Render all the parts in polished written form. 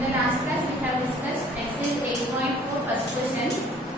In the last class we have discussed exercise 8.4 first question.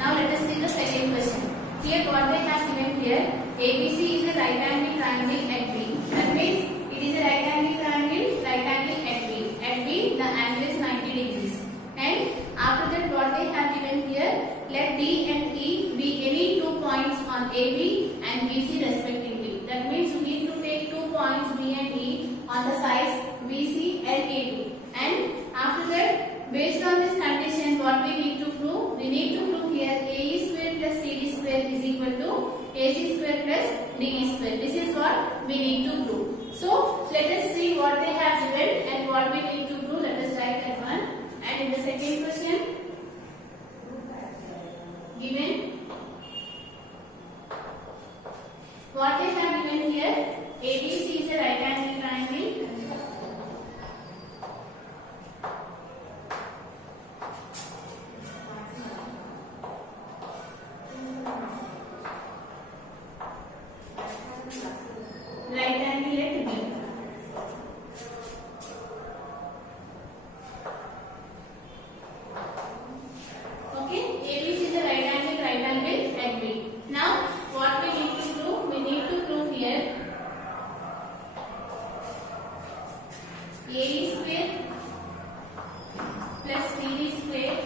Now let us see the second question. Here what they have given here, ABC is a right angle triangle at B. That means it is a right angle triangle at B. At B the angle is 90 degrees. And after that what they have given here, let D and E be any 2 points on AB and BC respectively. That means you need to take 2 points B and E on the sides BC and AB. And after that, based on this condition, what we need to prove? We need to prove here AE square plus CD square is equal to AC square plus DE square. This is what we need to prove. So let us see what they have given and what we need to prove. Let us write that one. And in the second question, given what they have given here, ABC is a right angle triangle. Right angle at B. Okay, ABC is a right angle at B. Now, what we need to prove? We need to prove here AE square plus CD square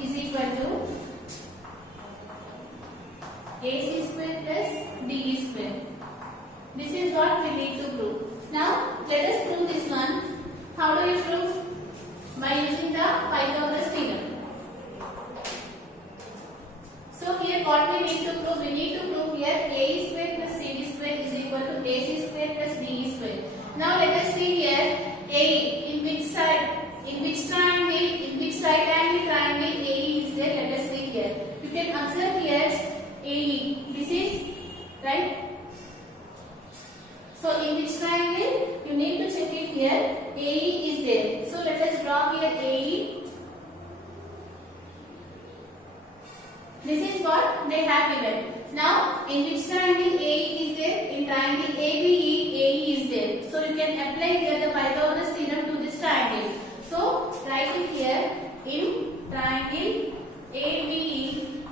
is equal to AC square plus DE square. This is what we need to prove. Now, let us prove this one. How do we prove? By using the Pythagoras theorem. So, here what we need to prove? We need to prove here AE square plus CD square is equal to AC square plus DE square. Now, let us see here AE. In which side? In which triangle? In which right angle triangle AE is there? Let us see here. You can observe here AE. This is right. So in which triangle? You need to check it here. AE is there. So let us draw here AE. This is what they have given. Now in which triangle AE is there? In triangle ABE, AE is there. So you can apply here the Pythagoras theorem to this triangle. So write it here. In triangle ABE,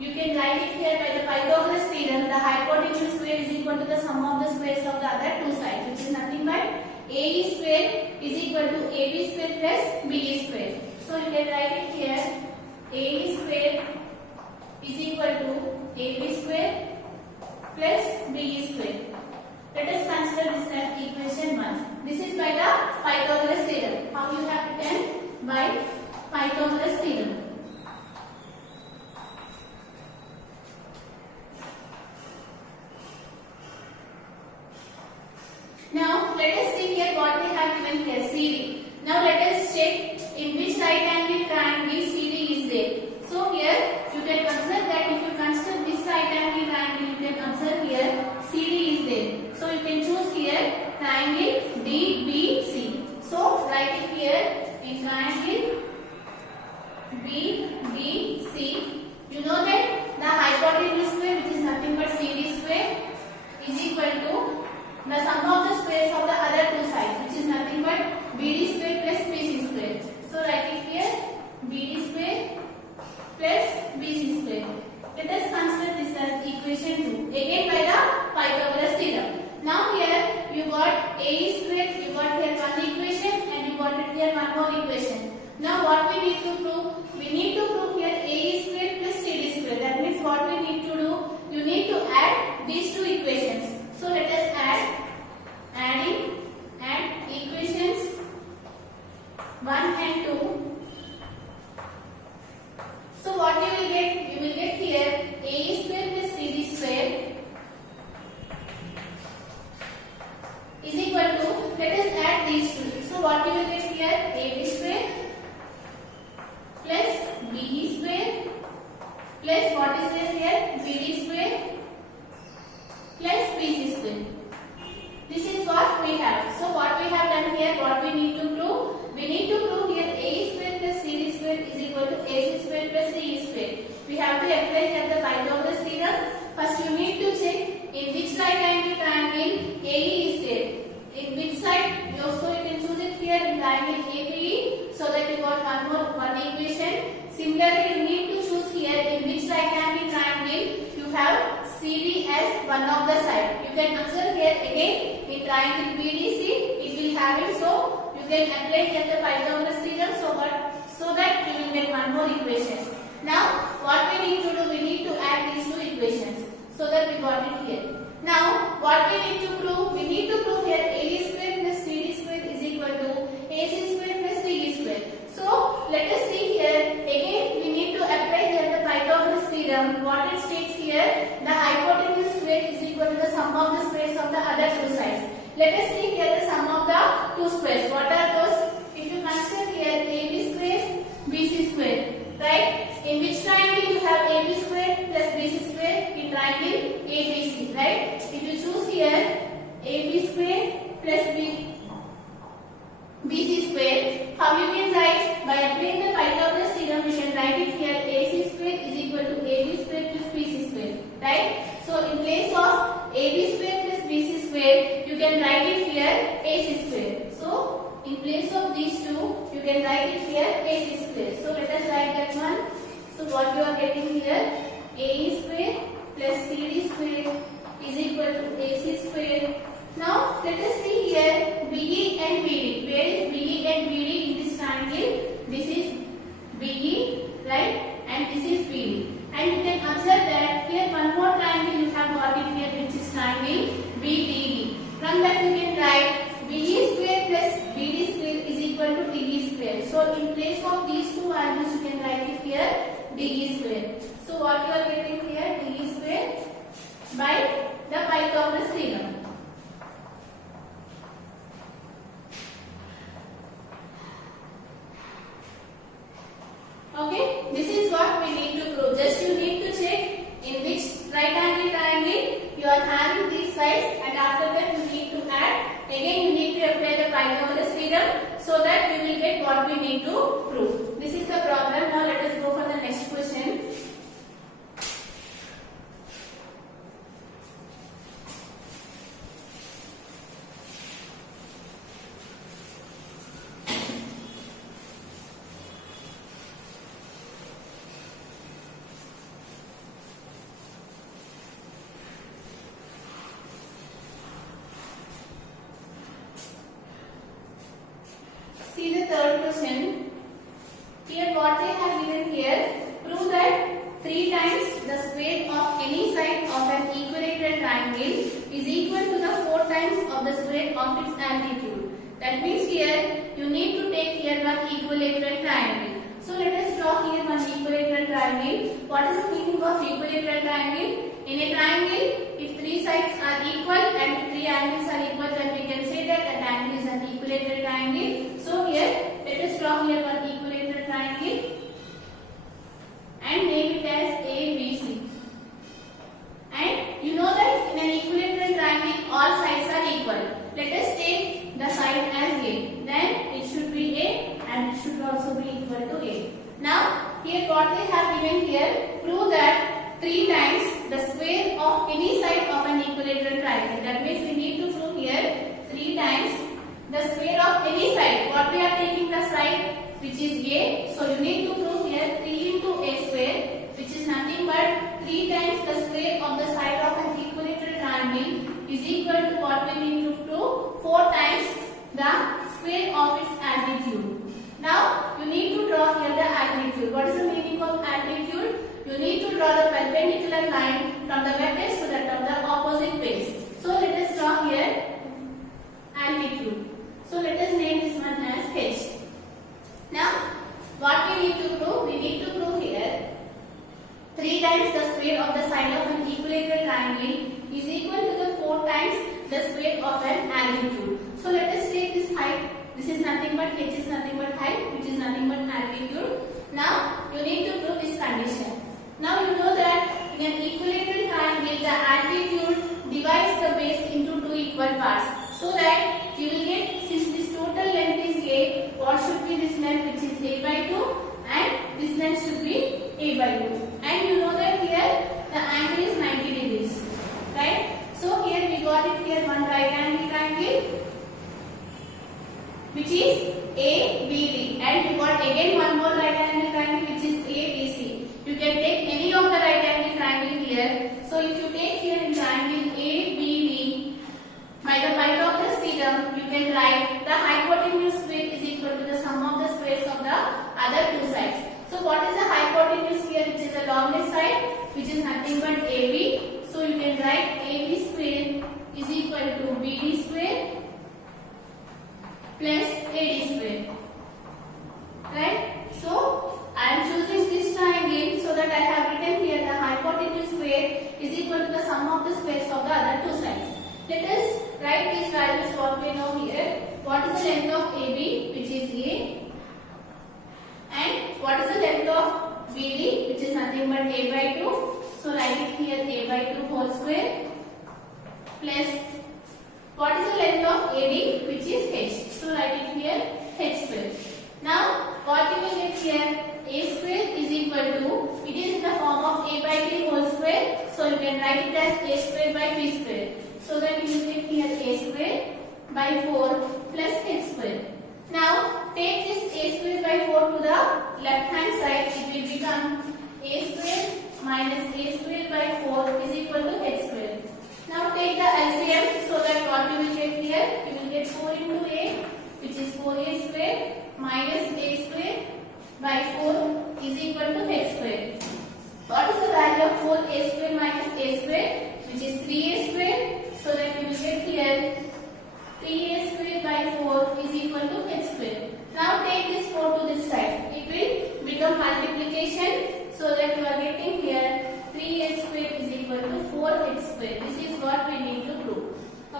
you can write it here by the Pythagoras theorem. The hypotenuse square is equal to the sum of the squares of the other two sides, which is nothing but AE square is equal to AB square plus BE square. So you can write it here AE square is equal to AB square plus BE square. Let us consider this as equation 1. This is by the Pythagoras theorem. How you have written? By Pythagoras theorem. Now let us see here what they have given here, CD. Now let us check in which right angle triangle CD is there. So here you can observe that if you consider this right angle triangle, you can observe here CD is there. So you can choose here triangle DBC. So write it here in triangle BBC. You know that the hypotenuse square, which is nothing but CD square, is equal to the sum of the squares of the other two sides, which is nothing but BD square plus BC square. So write it here BD square plus BC square. Let us consider this as equation 2. Again by the Pythagoras theorem. Now here you got AE square, you got here one equation and you got it here one more equation. Now what we need to prove? We need to prove here AE square plus CD square. That means what we need to do? You need to add these two equations. So let us adding equations 1 and 2. So what you will get? You will get here AE square plus CD square is equal to, let us add these two. So what you will get here? AB square plus BE square plus what is there here? BD square plus BC square. This is what we have. So what we have done here, what we need to prove? We need to prove here AE square plus CD square is equal to AC square plus DE square. We have to apply here the Pythagoras theorem. First you need to check in which right angle triangle AE is there. In which side? So you can choose it here in triangle ABE So that you got one equation. Similarly, you need to choose here in which right angle triangle you have CD as one of the side. You can observe here again in triangle BDC it will have it, so you can apply here the Pythagoras theorem so that you will get one more equation. Now what we need to do, we need to add these two equations so that we got it here. Now what we need to prove, we need to prove here AD square plus CD square is equal to AC square plus DD square. So let us see here again we need to apply here the Pythagoras theorem. What it states here, the hypotenuse square is equal to the sum of the squares of the other two sides. Let us see here the sum of the two squares. What are those? If you consider here AB square, BC square, right? In which triangle you have AB square plus BC square? In triangle ABC, right? If you choose here AB square plus BC square, how you can write? By applying the Pythagoras theorem, you can write it here AC square is equal to AB square plus BC square, right? So in place of AB square plus BC square, you can write it here AC square. So in place of these two, you can write it here AC square. So let us write that one. So what you are getting here, AE square plus CD square is equal to AC square. Now let us see here BE and BD. Where is BE and BD in this triangle? This is BE, right? And this is BD. And you can observe that here one more triangle you have got it here, which is triangle BDD. From that you can write BE square plus BD square is equal to DE square. So in place of these two values you can write it here DE square. So what you are getting here, DE square by the Pythagoras theorem. Okay, this is what we need to prove. Just you need to check in which right angle triangle you are having these sides, and after that you need to add. Again you need to apply the Pythagoras theorem so that we will get what we need to prove. This is the problem. Now let us go for the next question. See the third question. Here what they have given here, prove that 3 times the square of any side of an equilateral triangle is equal to the 4 times of the square of its altitude. That means here you need to take here one equilateral triangle. So let us draw here one equilateral triangle. What is the meaning of equilateral triangle? In a triangle, if 3 sides are equal and if 3 angles are equal, then we can say that the triangle is an equilateral triangle. So here, let us draw here one equilateral triangle and name it as ABC. And you know that in an equilateral triangle, all sides are equal. Let us take the side as A. Then it should be A and it should also be equal to A. Now, here what they have given here, prove that 3 times the square of any side of an equilateral triangle. That means we need to prove here 3 times the square of any side. What we are taking the side which is A. So you need to prove here 3 into A square, which is nothing but 3 times the square of the side of an equilateral triangle is equal to what we need to prove 4 times the square of its altitude. Now you need to draw here the altitude. What is the meaning of altitude? You need to draw the perpendicular line from the vertex to that of the opposite face. So let us draw here altitude. So let us name this one as H. Now what we need to prove? We need to prove here 3 times the square of the side of an equilateral triangle is equal to the 4 times the square of an altitude. So let us take this height. This is nothing but H is nothing but height, which is nothing but altitude. Now you need to prove this condition. Now you know that in an equilateral triangle, the altitude divides the base into 2 equal parts. So that you will get, since this total length is A, what should be this length, which is A by 2, and this length should be A by 2. And you know that here the angle is 90 degrees, right? So here we got it here one right angle triangle, which is ABD, and you can write it as a square by b square. So that you will get here a square by 4 plus h square. Now take this a square by 4 to the left hand side. It will become a square minus a square by 4 is equal to h square. Now take the LCM, so that what you will get here, you will get 4 into a, which is 4a square minus a square by 4 is equal to h square. What is the value of 4a square minus a square, which is 3a square? So that you will get here 3a square by 4 is equal to h square. Now take this 4 to this side. It will become multiplication, so that you are getting here 3a square is equal to 4h square. This is what we need to prove.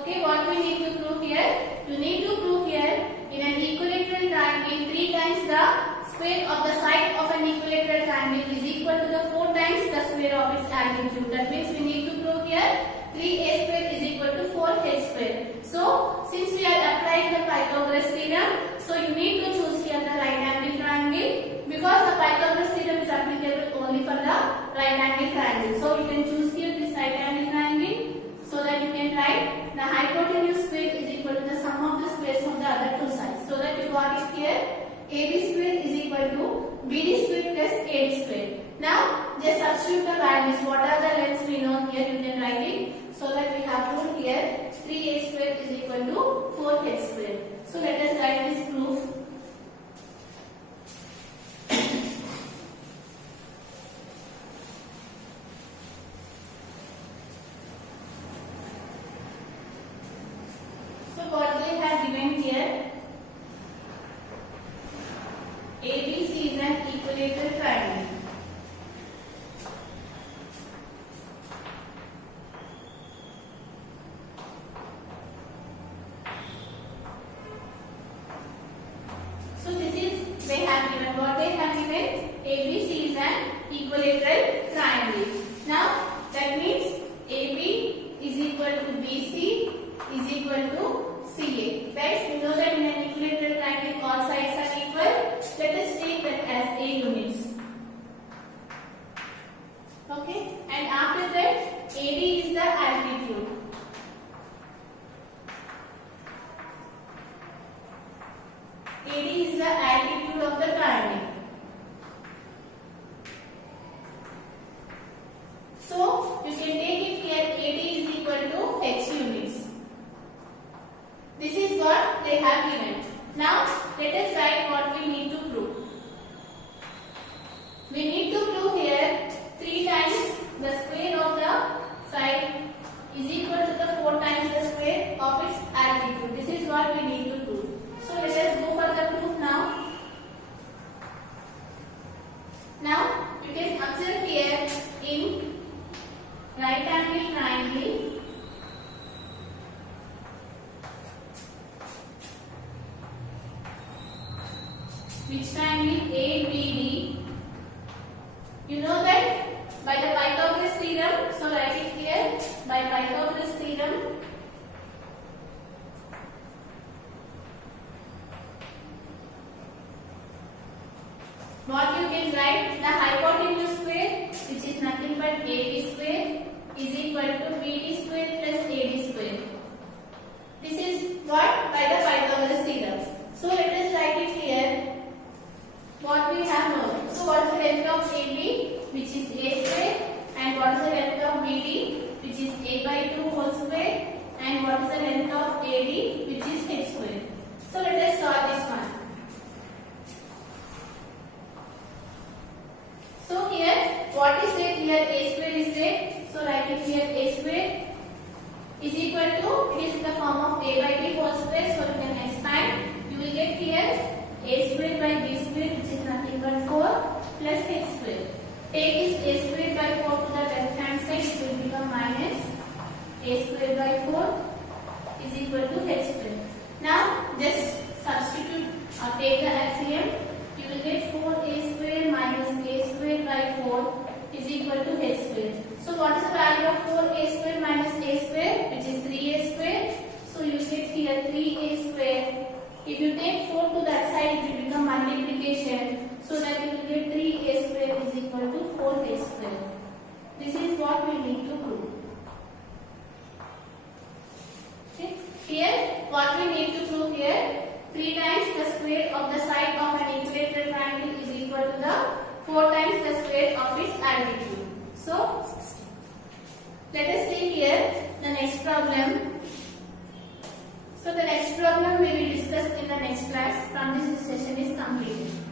Okay, what we need to prove here? You need to prove here in an equilateral triangle 3 times the square of the side of an equilateral triangle is equal to the 4 times the square of its altitude. That means we need to prove here 3a square is equal to 4h square. So since we are applying the Pythagoras theorem, so you need to choose here the right angle triangle, because the Pythagoras theorem is applicable only for the right angle triangle. So you can choose here this right angle triangle, so that you can write the hypotenuse square is equal to the sum of the squares of the other two sides. So that you got it here, AB square is equal to BD square plus AD square. Now just substitute the values. What are the lengths we know here, you can write it. So that we have proved here 3a square is equal to 4h square. So let us write this proof. So what they have given here, ABC is an equilateral triangle. So this is, they have given, what they have given, ABC is an equilateral triangle. Now that means AB is equal to BC is equal to CA. Guys, we know that in an equilateral triangle all sides are equal. Let us take that as A units. Okay, and after that AD is the altitude. AD is the altitude of the triangle. So you can take it here, AD is equal to h units. This is what they have given. Now let us write what we need to prove. We need to prove here 3 times the square of the side is equal to the 4 times the square of its altitude. This is what we need to prove. So let us go for the proof now. Now you can observe here in right angle triangle, which triangle ABD, you know that by the Pythagoras theorem, so write it here, by Pythagoras theorem, what you can write, the hypotenuse square, which is nothing but AB square is equal to BD square plus AD square. This is what by the Pythagoras theorem. So let us write it here, what we have known. So what is the length of AB, which is A square, and what is the length of BD, which is A by 2 whole square, and what is the length of AD, which is h square. So let us solve this one. So here, what is there here? A square is there. So write it here, A square is equal to, it is in the form of A by B whole square. So you can expand. You will get here A square by B square, which is nothing but 4 plus h square. Take this A square by 4 to the left hand side. It will become minus A square by 4 is equal to h square. Now just substitute or take the LCM. You will get 4a square minus a square by 4 is equal to h square. So what is the value of 4a square minus a square, which is 3a square? So you get here 3a square. If you take 4 to that side, it will become multiplication. So that you will get 3a square is equal to 4a square. This is is what we need to prove. Okay. Here, what we need to prove here, 3 times the square of the side of an equilateral triangle is equal to the 4 times the square of its altitude. So, let us see here the next problem. So, the next problem will be discussed in the next class. From this session is completed.